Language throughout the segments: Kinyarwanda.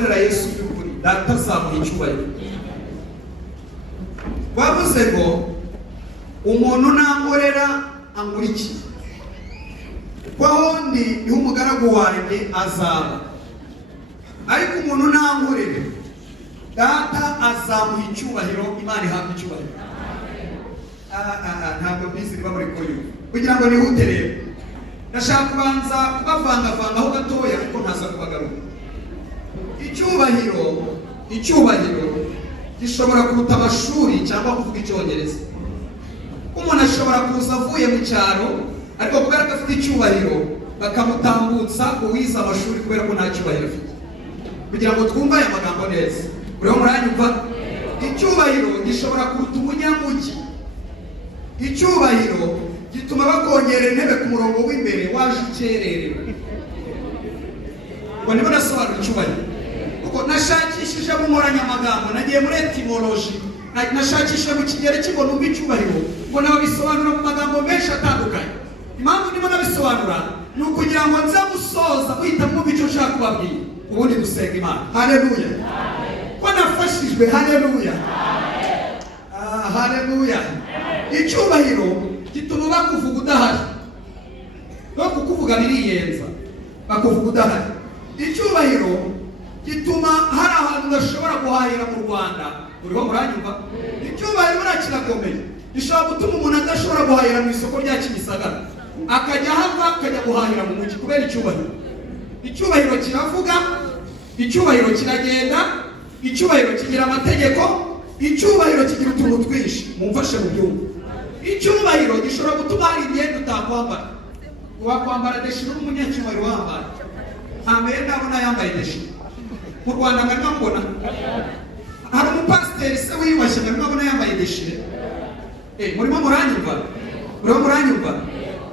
nakorera Yesu by'ukuri data azamuha icyubahiro. Bavuze ngo umuntu nankorera ankurikira, kwaho niho umugaragu wanjye azaba, ariko umuntu nankorera data azamuha icyubahiro. Imana ihabwa icyubahiro. Ntabwo mbizi niba muri koyo kugira ngo nihute rero. Ndashaka kubanza kubavangavangaho gatoya ariko ntaza kubagaruka. Icyubahiro gishobora kuruta amashuri cyangwa kuvuga icyongereza. Umuntu ashobora kuza avuye mu cyaro ariko kubera ko afite icyubahiro bakamutambutsa uwize amashuri kubera ko nta cyubahiro afite. Kugira ngo twumve aya magambo neza, uriho muranyumva? Icyubahiro gishobora kuruta umunyamugi. Icyubahiro gituma bakongera intebe ku murongo w'imbere waje ukererewe. Ngo niba nasobanura icyubahiro, kuko nashakishije mu nkoranyamagambo, nagiye muri etimoloji, nashakishije mu kigereki ngo numve icyubahiro, ngo nabisobanura mu magambo menshi atandukanye. Impamvu ndimo nabisobanura ni ukugira ngo nze gusoza muhita mwumva icyo nshaka kubabwira, ubundi dusenga Imana. Haleluya! Ko nafashijwe. Haleluya! Haleluya! Icyubahiro gituma bakuvuga udahari, no kukuvuga biriyenza bakuvuga udahari. Icyubahiro gituma hari ahantu udashobora guhahira mu Rwanda. Uriho muranyumva? Icyubahiro kirakomeye, gishobora gutuma umuntu adashobora guhahira mu isoko rya Kimisagara, akajya hava akajya guhahira mu mujyi kubera icyubahiro. Icyubahiro kiravuga, icyubahiro kiragenda, icyubahiro kigira amategeko, icyubahiro kigira utuntu twinshi. Mumfashe mu byumba. Icyubahiro gishobora gutuma hari imyenda utakwambara, wakwambara deshire n'umunyacyubahiro wambaye. Amen. Ndabona yambaye deshire mu Rwanda, ngarimo mbona hari umupasiteri se wiyubashye, ngarimo mbona yambaye deshire. Murimo muranyumva?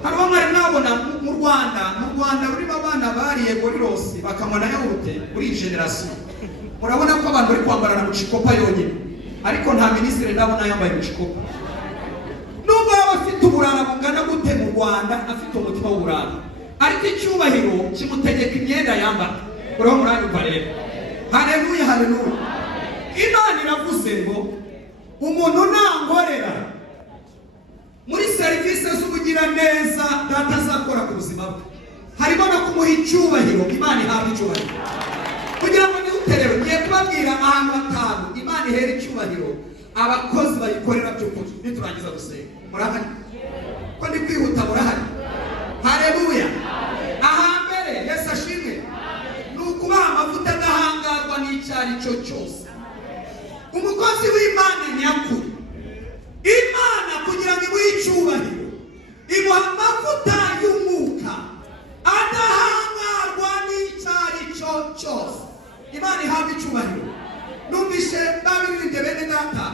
Hari umwari nabona mu Rwanda rurimo abana bariye gorirosi bakamwana yawute muri generation. Murabona ko abantu bari kwambarana mu cikopa yonyine, ariko nta minisitiri ndabona yambaye mu cikopa. Nubwo yaba afite uburara bungana gute mu Rwanda, afite umutima w'uburara, ariko icyubahiro kimutegeka imyenda yambara. Uriho muranyumva rero? Haleluya! Imana iravuze ngo umuntu nankorera muri serivisi z'ubugiraneza data azakora ku buzima bwe, harimo no kumuha icyubahiro. Imana ihabwa icyubahiro. Kugira ngo nihuterere ngiye kubabwira ahantu hatanu Imana ihera icyubahiro abakozi bayikorera by'ukuri. Niturangiza gusenga, murahari? Ko ndi kwihuta, murahari? Haleluya! Ahambere Yesu ashimwe ni ukubaha amavuta adahangarwa n'icyari cyo cyose. Umukozi w'Imana nyakuri, Imana kugira ngo imuhe icyubahiro imuha amavuta y'umwuka adahangarwa n'icyari cyo cyose. Imana ihabwa icyubahiro. Numvise babirinde bene data,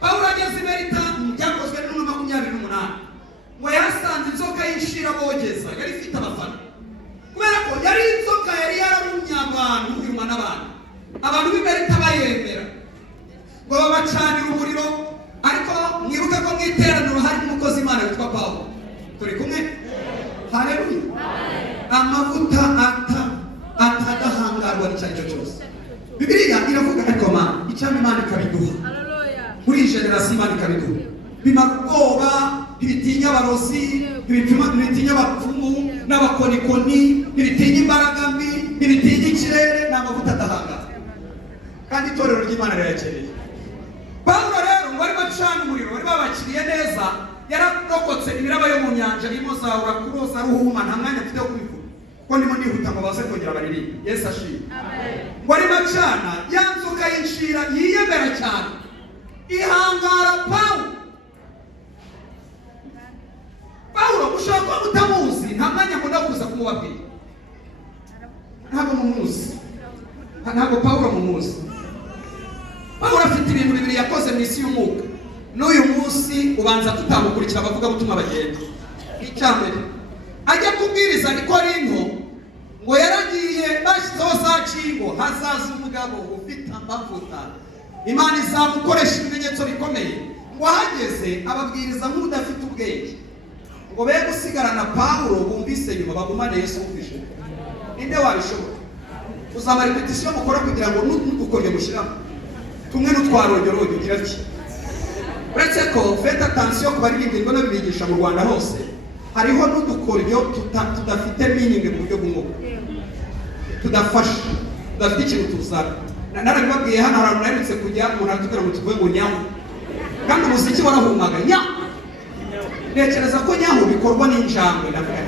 Pawulo ageze i Berita, byakozwe no mu 28, ngo yasanze inzoka y'inshira bogeza yari ifite abafana, kubera ko yari inzoka yari yararumye abantu iruma n'abantu. Abantu b'i Berita bayemera ngo babacanira umuriro, ariko mwibuke ko mu iteraniro hari umukozi Imana witwa Pawulo. Turi kumwe? Haleluya! Amavuta atadahangarwa n'icyari cyo cyose. Bibiliya iravuga ariko Mana icyama Imana ikabiduha. Muri generasi Imana ikabiduha. Bimagoba, ntibitinya abarozi, ntibitinya abapfumu n'abakonikoni, ntibitinya imbaraga mbi, ntibitinya ikirere. Ni amavuta adahangarwa, kandi itorero ry'Imana rirayakeneye. Pawulo rero ngo ari bacana umuriro, bari babakiriye neza, yararokotse imiraba yo mu nyanja irimo zahura kuroza ruhuma. Nta mwanya mfite wo kubivuga ko ndimo ndihuta ngo baze kongera baririmbe. Yesu ashimwe. Ngo ari bacana ya nzoka y'inshira yiyemera cyane ihangara Pawulo mushobora kuba mutamuzi, nta mwanya ngo ndakuza kumubabwira. Ntabwo mumuzi, ntabwo Pawulo mumuzi. Pawulo afite ibintu bibiri yakoze mu isi y'umwuka. N'uyu munsi ubanza tutamukurikira abavuga butumwa bagenda. Icyambere ajya kubwiriza i Korinto, ngo yaragiye bashyizeho za kingo, hazaza umugabo ufite amavuta, Imana izamukoresha ibimenyetso bikomeye. Ngo ahageze ababwiriza nk'udafite ubwenge, ngo be gusigarana Pawulo bumvise nyuma bagumane Yesu ufishe. Inde wabishobora? uzamara repetition mukora kugira ngo n'ukorye mushyiramo tumwe n'utwarogyorogyo kiraki. Uretse ko faites attention ku baririmbyi ngo nabibigisha mu Rwanda hose hariho n'udukoryo tudafite meaning mu buryo bw'umwuka, tudafasha, tudafite ikintu tuzana. Narabibabwiye hano hari abantu naretse kujya umuntu aratubwira ngo tuvuge ngo nyaho, kandi umuziki warahumaga nyaho. Ntekereza ko nyaho bikorwa n'injangwe navuga.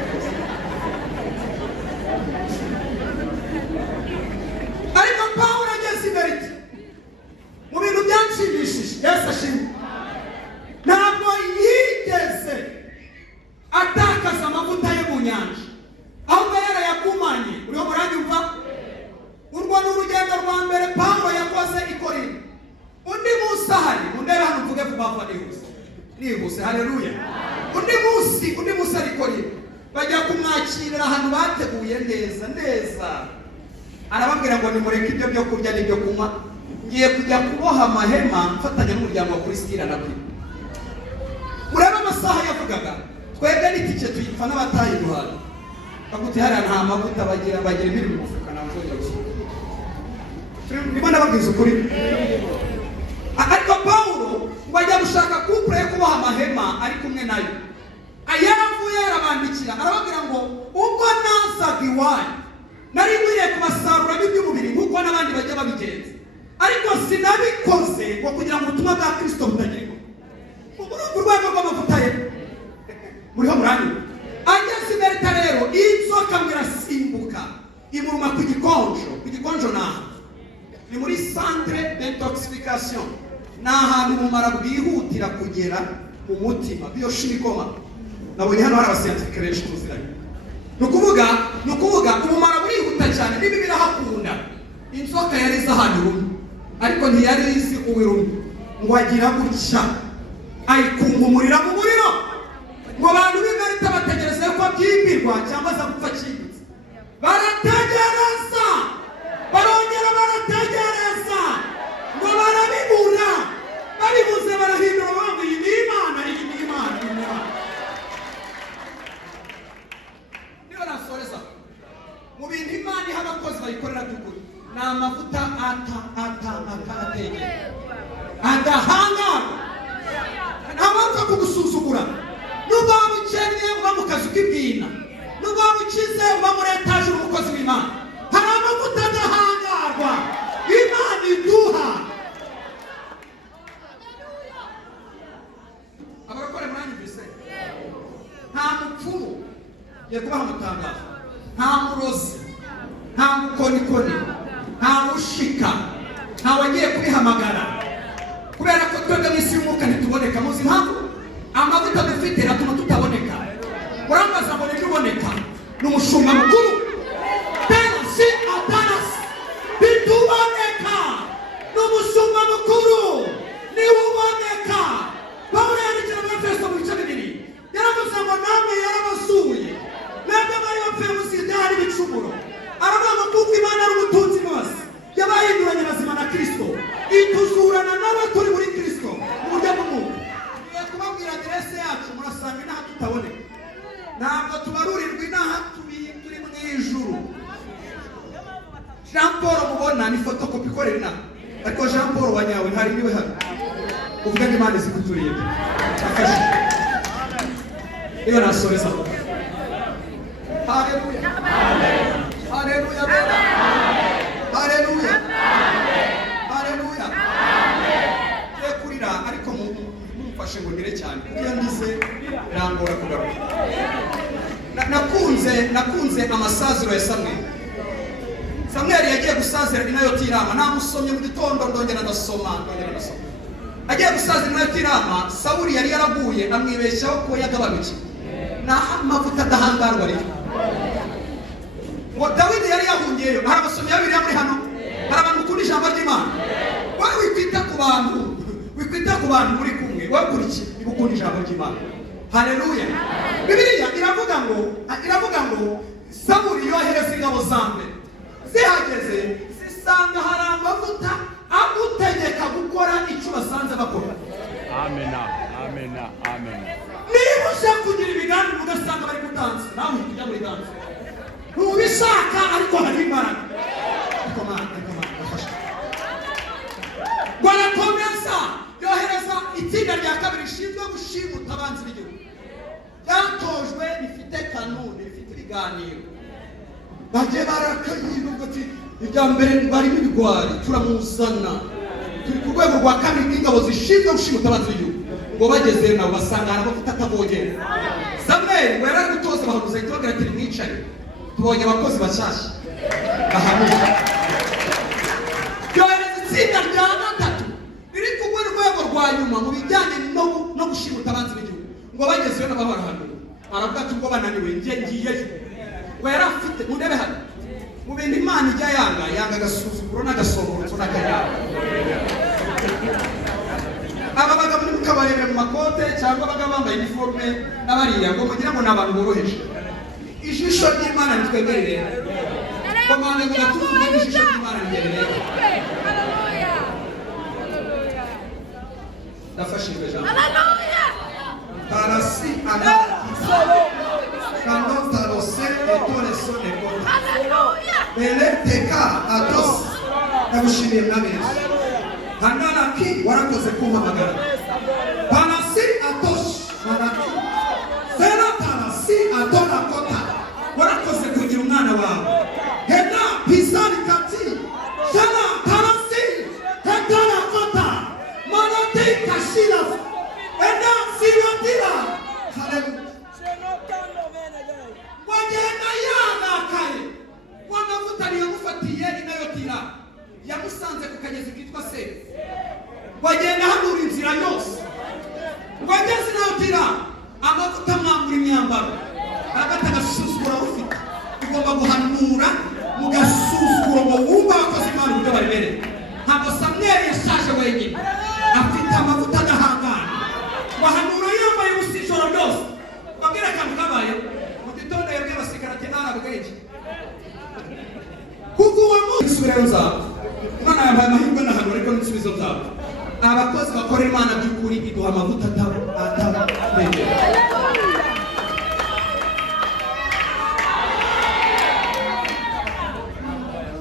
Ariko Pawulo ageze imbere mu bintu byanshimishije, Yesu ashimwe, ntabwo yigeze atakaza amavuta ye mu nyanja, ahubwo yarayagumanye. Uriho muranyumva? Urwo ni urugendo rwa mbere Pawulo yakoze i Korinto. Undi munsi ahari, mundebe hano mvuge vuba vuba nihuse, haleluya. Undi munsi ari Korinto, bajya kumwakirira ahantu bateguye neza. Arababwira ngo nimureke ibyo byo kurya n'ibyo kunywa, ngiye kujya kuboha amahema mfatanya n'umuryango wa Priscilla na Aquila. Murebe amasaha yavugaga, twebwe n'itike tuyipfa n'abatayiduhaye. Bakuti hari nta mavuta bagira ibiri mu mufuka namvuga gusa. Niba ndababwiza ukuri. Ariko Pawulo ngo ajya gushaka couple yo kuboha amahema ari kumwe nayo. Ayavuye arabandikira arababwira ngo ubwo nazaga iwanyu nari nkwiye kubasarura n'iby'umubiri nk'uko n'abandi bajya babigenza, ariko sinabikoze ngo kugira ngo ubutumwa bwa Kristo butagerwa. Urwego rw'amavuta ye muriho muranyuma. Ageze imbere rero inzoka irasimbuka imuruma ku gikonjo ni muri centre d'intoxication, ni ahantu umumara bwihutira kugera mu mutima, biochimicoma. Nabonye hano hari abascientifique benshi tuziranye. Ni ukuvuga umumara burihuta cyane, nibi birahakunda. Inzoka yari izi ahantu rumwe, ariko ntiyari izi uwirumwe, ngo agira gutya ayikungumurira mu muriro, ngo abantu b'Imarita bategereza ko byimbirwa cyangwa se gupfa cyibutse. Barategereza, barongera barategereza, ngo barabibura, babibuze barahindura bavuga iyi ni Imana. Niba nasoreza mu bintu Imana iha abakozi bayikorera by'ukuri, ni amavuta ategeka adahanga. Ntabapfa kugusuzugura, nubwo waba ukennye uba mu kazi k'ibwina, nubwo waba ukize uba muri etaje umukozi w'Imana, hari amavuta adahangarwa Imana iduha. Abarokore muranyumvise? Nta mupfumu ye kubaha amatangazo, nta murozi, nta mukonikoni, nta mushika, nta wagiye kubihamagara, kubera ko twebwe mu isi y'umwuka ntituboneka. Muzi impamvu? Amavuta dufite atuma tutaboneka. Murambaza ngo ntituboneka, ni umushumba mukuru Tensi Atanas, bituboneka, ni umushumba mukuru niwe uboneka. Pawulo yandikira muri Efeso mu bice 2 yaravuze ngo namwe yarabasuye, mwebwe bari bapfuye mu isi byari ibicumuro, aravuga ngo kuko Imana ari ubutunzi bwose yabahinduranye bazima na Kristo, ituzurana n'abo turi muri Kristo mu buryo bw'umwuka. Niyo kubabwira aderese yacu murasanga inaha tutaboneka, ntabwo tubarurirwa inaha turi mu ijuru. Jean Paul mubona ni fotokopi ikorera inaha, ariko Jean Paul wanyawe ntari niwe hano. Uvuga ngo Imana izikuturiye afashe. Iyo nasoreza haleluya, haleluya, haleluya, haleluya. Kurira ariko mumfashe ngo ngire cyane kuko yandize birangora kugaruka. Nakunze amasaziro ya Samweli yagiye gusazira inayo tirama, namusomye mu gitondo ndongera ndasoma. Agiye gusazira inayo tirama, Sawuli yari yaraguye amwibeshyaho ko yagabanukiye, na amavuta adahangarwa rero. Ngo Dawidi yari yahungiyeyo, hari abasomyi babiri muri hano, hari abantu ukunda ijambo ry'Imana. Wowe wikwita ku bantu muri kumwe, wakurikiye ibukunda ijambo ry'Imana. Haleluya. Bibiliya iravuga ngo Sawuli yohereza ingabo za mbere, zihageze zisanga hari amavuta agutegeka gukora icyo basanze bakora. Amena. Niba ushaka kugira ibiganiro ugasanga bari gutanza, nawe ujya muri danse. Ntubishaka ariko hari imbaraga. ibiganiro bagiye barakayiba ati ibya mbere barimo ibigwari turamuzana turi ku rwego rwa kabiri bw'ingabo zishinzwe gushimuta abanzi b'igihugu ngo bageze nabo basanga hari abafite akavogera Samuel ngo yari ari gutoza abahanuzi ahita bagira ati mwicare tubonye abakozi bashyashya bahanuza yohereza itsinda rya gatatu riri ku rwego rwa nyuma mu bijyanye no gushimuta abanzi b'igihugu ngo bagezeyo nabo barahanura aravuga ati ubwo bananiwe ngiyeyo ngo yari afite mu ntebe hano mu bintu Imana ijya yanga agasuzuguro n'agasoborotso n'akanyanga aba bagabo ni mukabarebera mu makote cyangwa abagabo bambaye iniforume n'abariya ngo mugira ngo ni abantu boroheje ijisho ry'Imana nitwemerere komande ngo gatuvuge ijisho ry'Imana ngerere ndafashijwe jambo parasi Quand talose etole sone kota. Bele teka atos. Nagushimiye mwami Yesu. Hanana ki warakoze kumpamagara. Panasi atos manaki. Sena talasi atona kota. Warakoze kugira umwana wawe. Hena pisani kati. Sena talasi hetana kota. Manati kashila. Hena siwatila. Hallelujah. Wagenda yanakaye wanavuta yamufatiye inayotira yamusanze ku kagezi kitwa se wagenda hanura inzira yose wageze inayotira amavuta mwambura imyambaro agata agasuzugura ufite ugomba guhanura mugasuzugura ngo wumva abakozi Imana uburyo baremereye ntabwo Samweli yashaje wenyine afite amavuta adahangana wahanura yambaye ubusa ijoro ryose babwira akantu kabaye Tonda yabwiye abasirikare ati ntarabwenge kuko uwo munsi nsubirayo nzaba Imana yambaye amahirwe n'ahantu ariko n'insubizo nzaba abakozi bakorera Imana by'ukuri iduha amavuta ataba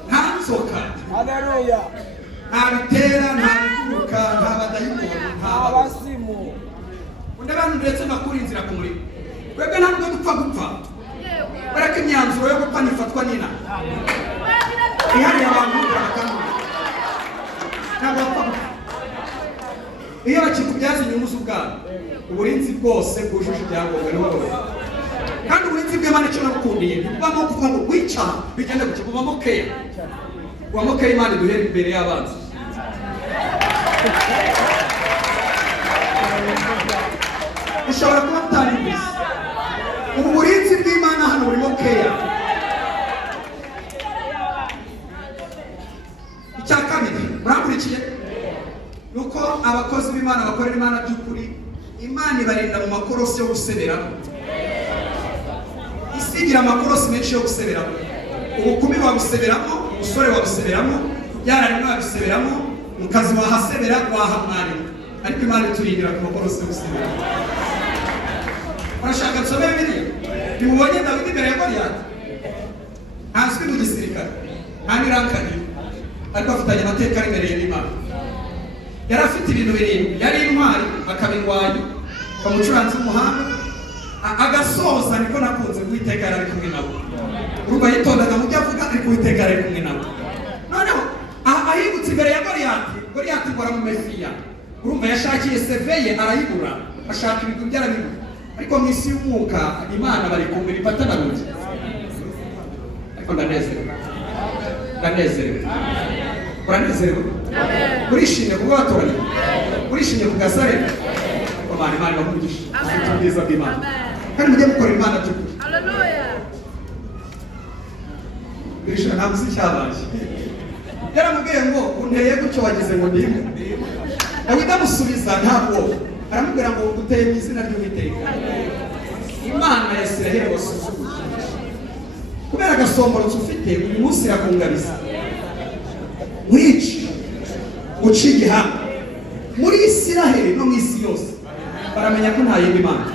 nta nzoka nta bitera nta biguruka nta badayimoni nta abasimu undi abantu ndetse bakura inzira ku murimo twebwe ntabwo dupfa gupfa baraka imyanzuro yo gupfa nifatwa nina ihariye abantu barakamura ntabwo bapfa gupfa iyo bakikubyaza inyungu z'ubwabo uburinzi bwose bwujuje ibyangombwa niho bubona kandi uburinzi bw'Imana icyo nabukundiye ntibubamo kuvuga ngo wica bigenda gutya bubamo keya bubamo keya Imana iduhera imbere y'abanzi ushobora kuba utari mbisi ubu burinzi bw'Imana hano burimo keya icya kabiri murakurikiye nuko abakozi b'Imana bakorera Imana by'ukuri Imana ibarinda mu makorosi yo guseberamo isigira amakorosi menshi yo guseberamo ubukumi wabuseberamo umusore wabuseberamo byararimwe wabiseberamo mu kazi wahasebera wahamwarira ariko Imana iturindira ku makorosi yo guseberamo urashaka nsome Bibiliya nimubonye Dawidi imbere ya Goliyati azwi mu gisirikare nta nirankaniye ariko afitanye amateka aremereye n'Imana yari afite ibintu birindwi yari intwari akaba indwanyi bamucuranze umuhanda agasoza niko nakunze Uwiteka yari ari kumwe nabo urumva yitondaga mu byo avuga ariko Uwiteka yari ari kumwe nabo noneho ahigutse imbere ya Goliyati ngo aramumefiya urumva yashakiye seveye arayibura ashaka ibigwi byarabibura ariko mu isi y'umwuka Imana bari kumbira ifatana n'uti ariko ndanezerewe uranezerewe urishimye kuba watoranye urishimye ku gasare Imana bahumugisha ufite ubwiza bw'Imana kandi mujye mukorera Imana by'ukuri birishimye ntabwo uzi icyabaye yaramubwiye ngo unteye gutyo wagize ngo ndimo Dawidi amusubiza ntabwo aramubwira ngo uteye mu izina ry'Uwiteka Imana ya Isiraheli wasuzuguye kubera agasomborotso ufite uyu munsi irakungabiza mwici uci igihanga muri Isiraheli no mu isi yose baramenya ko nta yindi Mana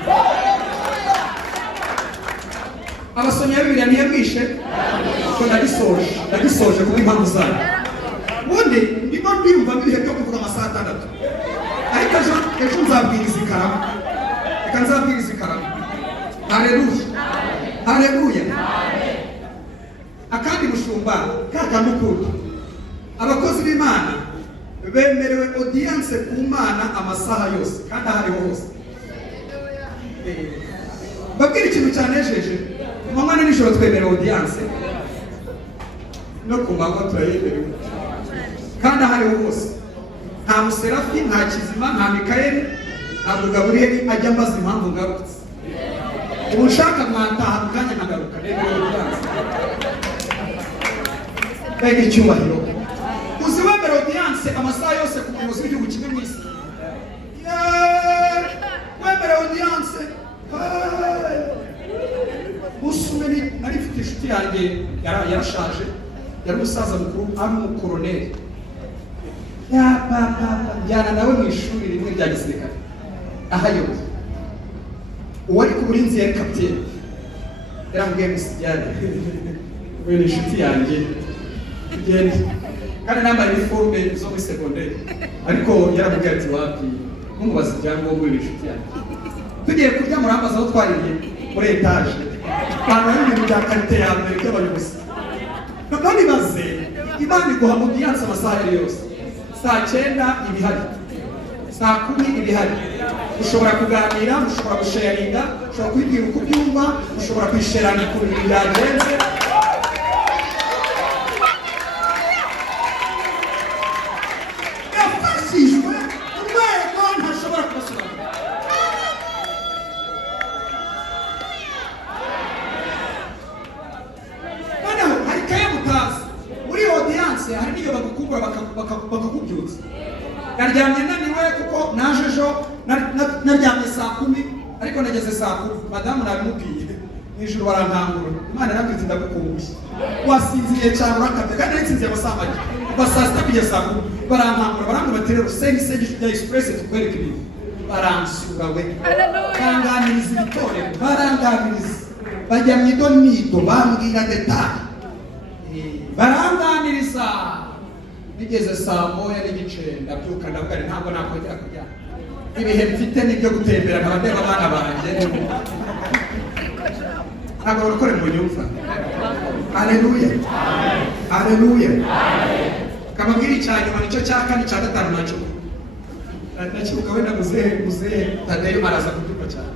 abasomyi ba Bibiliya ntiyamwishe ko ndagisoje kuko impamvu zayo ubundi ndimo ndiyumva ibihe byo kuvuga amasaha 6 ariko ejo nzabwiriza ikaramu reka nzabwiriza ikaramu haleluya haleluya. Akandi mushumba kakamukuru, abakozi b'Imana bemerewe audience ku Mana amasaha yose kandi ahari hose. Babwira ikintu cyanejeje, mama na nijoro twemerewe audience no ku manywa turayemerewe kandi ahari hose. Nta Muserafi, nta Kizima, nta Mikayeli, nta Gaburiyeli ajya mbaza impamvu ngarutse. Ubu nshaka mwataha mukanya nkagaruka rero audience. Mbega icyubahiro. Uzi wemera audience amasaha yose ku muyobozi w'igihugu kimwe mu isi. Wemera audience. Usumeni nari mfite inshuti yanjye yarashaje, yari umusaza mukuru, ari umukoroneri. Njyana nawe mu ishuri rimwe rya gisirikare ahayoboye. Uwari ku burinzi yari kapiteni, yarambwiye musijyane we ni inshuti yanjye tugende, kandi nambaye iniforume zo muri segonderi, ariko yaramubwiye ati wapi nkumubaza ibyangombwa we ni inshuti yanjye. Tugiye kurya murambaza aho twaririye muri etaje, ahantu hari ibintu bya karite ya mbere by'abayobozi. None baze Imana iguha audience amasaha yose. Saa 9 ibihari, saa 10 ibihari. Ushobora kuganira, ushobora gusharinga, ushobora kwibwira uko byumva, ushobora kwisherana ku bintu byagenze. Yafashijwe urwego ntashobora kubasobanurira. Noneho hari kaye mutazi, muri audience hari n'iyo bagukubura bakakubyutsa. Naryamye naniwe kuko naje ejo naryamye saa 10 ariko nageze saa 10. Madamu nabimubwiye nijoro barantangura, Imana yarambwira ndagukumbuye, wasinziriye cyane urakabye kandi nsinziye amasaha make kuva saa 6 kugeza saa 10. Barantangura barambwira bati rero sengisho bya express tukwereka ibintu. Baransura we, baranganiriza ibitorero, baranganiriza bajya mu idonito bambwira detail, baranganiriza. Bigeze saa 1:09 ndabyuka ndavuga ntabwo nakongera kujya. Ibihe mfite nibyo gutembera nk'abandeba abana banjye. Ntabwo bakore mu nyumva. Haleluya. Haleluya. Kababwira icyanyuma nicyo cya kane cya gatanu nacyo. Ndakibuka wenda muzehe Tadeyo araza kubyuka cyane.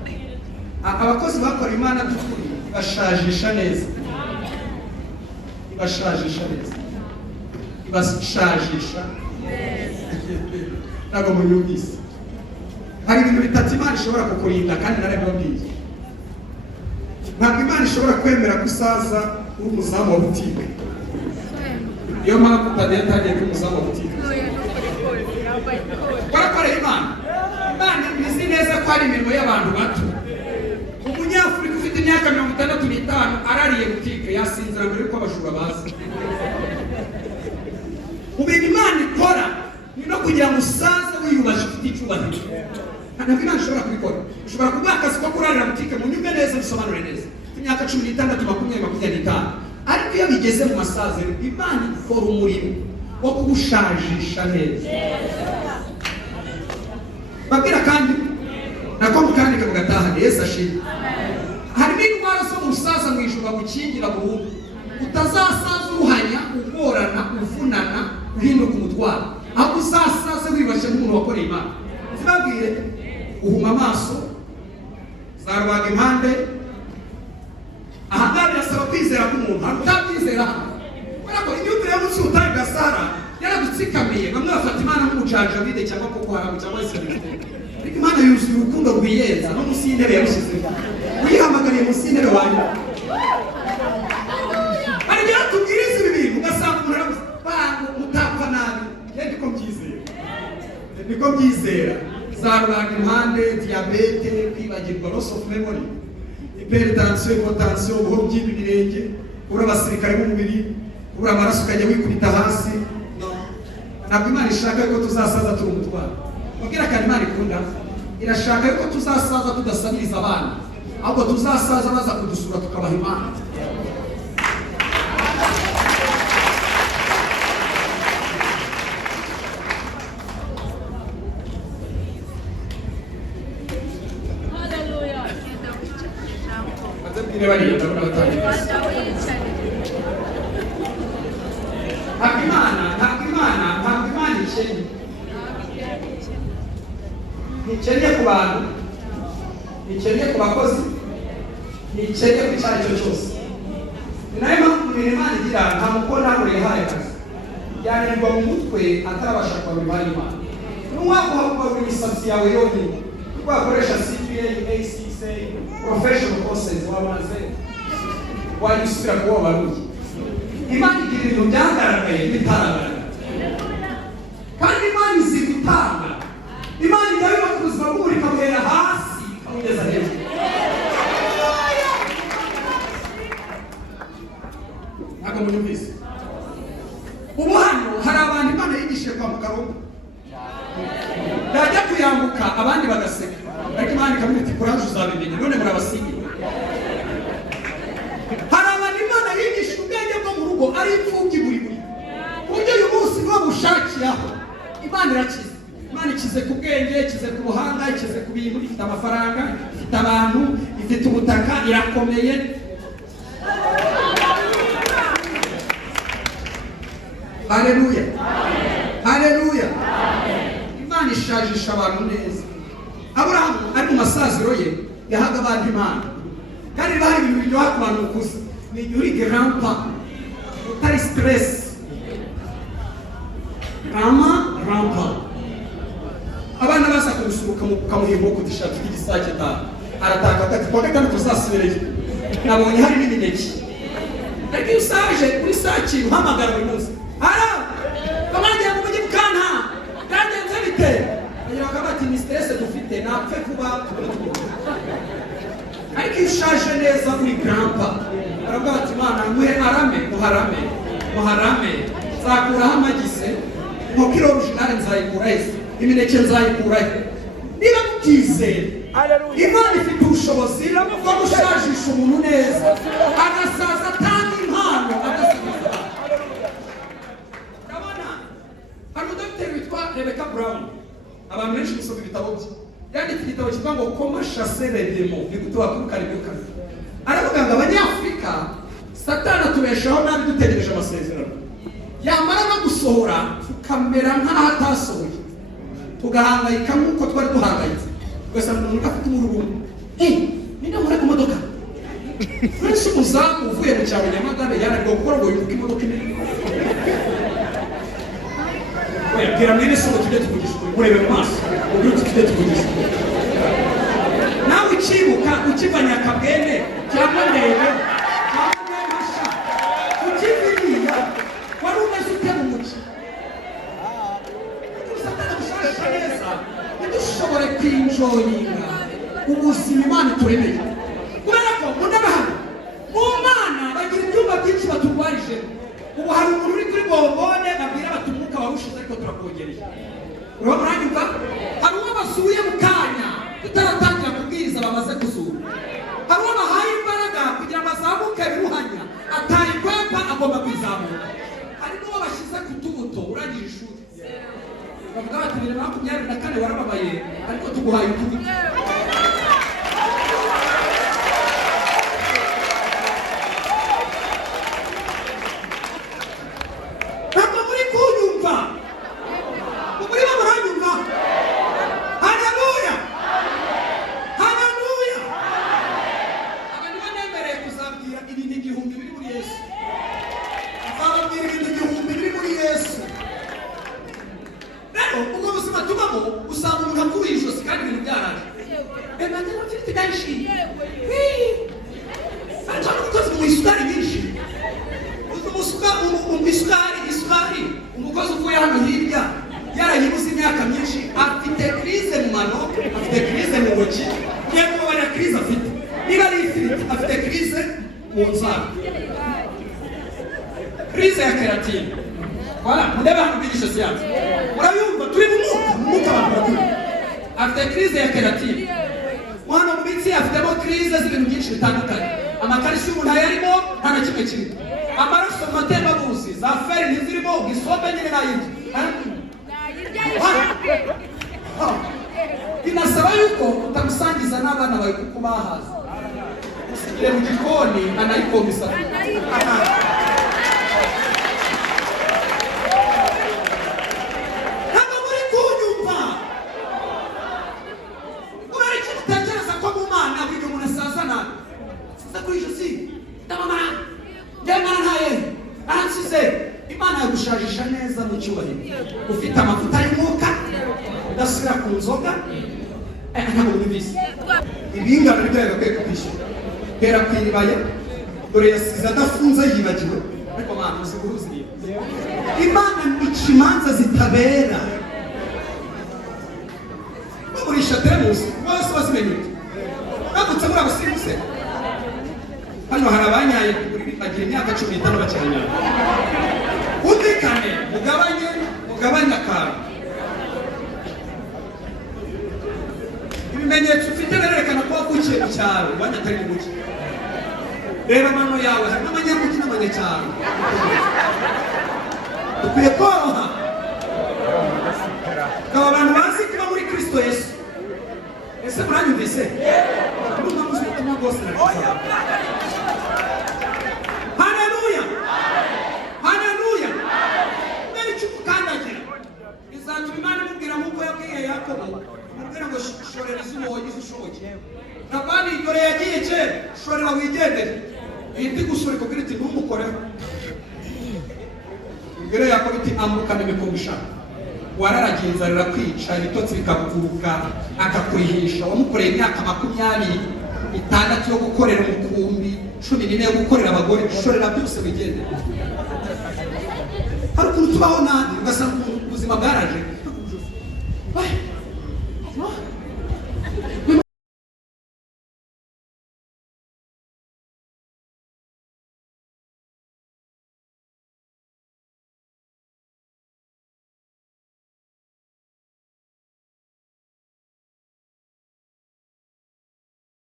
Abakozi bakora Imana by'ukuri bashajisha neza. Bashajisha neza. Bashajisha ntabwo munyumvise. Hari ibintu bitatu Imana ishobora kukurinda kandi narabibabwiye. Ntabwo Imana ishobora kwemera gusaza uri umuzamu wa butike. Iyo mpamvu Tadeyo atagiye kuba umuzamu wa butike. Barakorera Imana. Imana izi neza ko ari imirimo y'abantu bato. Umunyafurika ufite imyaka 65 arariye butike yasinzira mbere yuko abajura baza. Ubintu Imana ikora ni no kugira ngo usaze wiyubashye ufite icyubahiro. Ntabwo Imana ishobora kubikora. Ushobora kuba akazi ko kurarira butike mu nyumve neza bisobanure neza. Imyaka 16, 20, ariko iyo bigeze mu masaziro Imana ikora umurimo wo kugushajisha neza. Babwira kandi nako mukandike mugataha Yesu ashimwe. Hari indwara zo musaza mu ijuru bagukingira burundu. Utazasaza uruhanya, ugorana, uvunana, uhinduka umutwaro. Aho uzasaze wibashe nk'umuntu wakoreye Imana. Zibabwire uhuma amaso, zarubaga impande. Aha birasaba kwizera k'umuntu, utakwizera hano. Barako imyumvire y'umunsi utaye gasara yaradutsikamiye. Bamwe bafata Imana nk'umucanja bide cyangwa koko haramu cyangwa se ariko Imana yuzuye urukundo rwiyenza no munsi y'intebe yabishyizeho. Uyihamagariye munsi y'intebe wanyu. Tubwiriza ibi bintu ugasanga umuntu aravuze bantu mutapfa nabi. Niko byizera. Zarubaga impande, diabete, kwibagirwa, loss of memory, hypertension, hypotension, ubuhoro bw'ibirenge, kubura abasirikare b'umubiri, kubura amaraso ukajya wikubita hasi. Ntabwo Imana ishaka yuko tuzasaza turi umutwaro. Babwira kandi Imana ikunda irashaka yuko tuzasaza tudasabiriza abana, ahubwo tuzasaza baza kudusura tukabaha Imana. bamwe bariya ndabona batandukanye. Ntabwo Imana ikennye. Ntikennye ku bantu, ntikennye ku bakozi, ntikennye ku icyo ari cyo cyose. Ni nayo mpamvu ibintu Imana igira nta mukobwa ntabwo yahaye akazi. Yananirwa mu mutwe atarabasha kubarura Imana. N'uwaguha kubarura imisatsi yawe yonyine. Wakoresha CPA, ACCA, professional courses wamaze wajya usubira kuba wabaruye. Imana igira ibintu byagaragaye bitaragaragara. Kandi Imana izi gutanga. Imana ijya yubaka ubuzima bw'umuntu ikabuhera hasi ikabugeza hejuru. Ntabwo munyumvise. Ubu hano hari abantu Imana yigishije kwa Mukarumba. Yajya kuyambuka abandi bagaseka. Ariko Imana ikamubwira iti kuraje uzabimenya none murabasigiye. Hari abantu Imana yigisha ubwenge bwo mu rugo ari imfubyi buri. Buryo uyu munsi niwo bushakiraho. Imana irakize. Imana ikize ku bwenge, ikize ku buhanga, ikize ku bintu, ifite amafaranga, ifite abantu, ifite ubutaka, irakomeye. Haleluya. Haleluya. Imana ishajisha abantu neza. Aburahamu ari mu masaziro ye yahaga abantu Imana. Kandi bari ibintu biryoha ku bantu gusa. Ni uri grandpa. Utari stress. Rampa. Abana basa kumusuruka mu kamuhimbo kudishaka igisake ta. Arataka ati kwa gatanu tuzasubireye. Nabonye hari n'imineke. Ariko usaje kuri saki uhamagara buri munsi. Kamanje mujye bukana. Kandi nzabite. Ayo kabati ni stress dufite napfe kuba. Ariko ushaje neza muri grandpa. Aravuga ati Imana muhe muharame. Zakuraho amagise. Mukiro original nzayikura ese. Imineke nzayikura. Niba mutize Imana ifite ubushobozi bwo gushajisha umuntu neza. Agasaza atanga impano agasubiza. Hari umudokiteri witwa Rebecca Brown. Abantu benshi gusoma ibitabo bye. Yanditse igitabo kivuga ngo Comment chasser les démons. Ni gute wakwirukana ibiyokazi. Aravuga ngo Abanyafurika Satani atubeshaho nabi dutegereje amasezerano. Yamara no gusohora tukamera nk'aho atasohoye. Tugahangayika nk'uko twari duhangayitse. Ugasanga umuntu afite umururumba. Nina muri ku modoka. Fresh umuzamu uvuye mu cyaro Nyamagabe yanarwa gukora ngo yuko imodoka imwe. Oya, kera mwene so tujye tuvugisha murebe mu maso. Ubwo tujye tuvugisha. Nawe ukibuka ukivanya kabwene cyangwa ndebe. Ukiviriya wari umeze ute mu muci. Satana gushasha neza. Ntidushobore kwinjoyinga ubuzima Imana turemeye. Kubera ko mundabahana mu Mana bagira ibyumba byinshi baturwarije. Ubu hari umuntu uri kuri bombone babwira batumuka warushize ariko turakongereye. Urabona hari uwo basuye mu kanya tutaratangira kubwiriza bamaze gusura. Hari uwo bahaye imbaraga kugira ngo azamuke biruhanya ataye kwepa agomba kwizamuka. Hari n'uwo bashyize ku tubuto urangije ishuri. Bavuga bati 2024 warababaye ariko tuguhaye utubuto. Umukozi uvuye hano hirya yarayibuze imyaka myinshi afite krize mu mano, afite krize mu ntoki, niyo kubara krize afite. Niba ari ifite afite krize mu nzara. Krize ya keratine. Voilà, mudebe hano bigisha siyansi. Urayumva turi mu mwuka abantu. Afite krize ya keratine. Mwana mu mitsi afitemo krize z'ibintu byinshi bitandukanye. Amakalisiumu ntayarimo nta na kimwe kirimo. Amaraso matembabuzi za feri ntizirimo gisombe nyine nayindi. Binasaba yuko utamusangiza n'abana bawe kuko bahaza. mu gikoni anayikomba isafuriya. Ntabwo muri kunyumva. Kubera iki dutekereza ko mu Mana buri umuntu asaza nabi? Siza kuri Josi, ndamamara, ndamara ntaye, aransize. Imana yagushajisha neza mu cyubahiro. Ufite amavuta y'umwuka, udasubira ku nzoga, ntabwo bibise. Ibingano nibyo yagakwiye kwishyura. Hera ku iribaya, dore yasize adafunze yibagiwe, ariko Mana uzi guhuziriye. Imana ica imanza zitabera. Bagurisha teremusi, bose bazimenye ute? Bavutse muri abasirimuse. Hano hari abanyaye bagira imyaka 15 bakiranyaye. Umvikane, mugabanye akantu. Ibimenyetso ufite birerekana ko wavukiye mu cyaro, wanya atari mu mugi. Reba amano yawe, hari n'amanyamugi n'amanyacyaro. Ukwiye koroha. Aba bantu bazi kuba muri Kristo Yesu. Ese muranyumvise? Urumva muzi ubutumwa bwose nakuza. Haleluya! Haleluya! Mbere cy'uko ukandagira, bizatuma Imana imubwira nk'uko yabwiye Yakobo, imubwira ngo shorera izuba wagize ushoboye. Nabandi dore yagiye kera, shorera wigendere. Ihita gushoreka kugira iti ntumukoreho. Mbere Yakobo iti ambuka n'imikumisha. Wararagiye inzara irakwica, ibitotsi bikakuvuka, akakurihisha. Wamukoreye imyaka 26 yo gukorera umukumbi, 14 yo gukorera abagore, shorera byose wigendere. Hari ukuntu tubaho nabi ugasanga ubuzima bwaraje.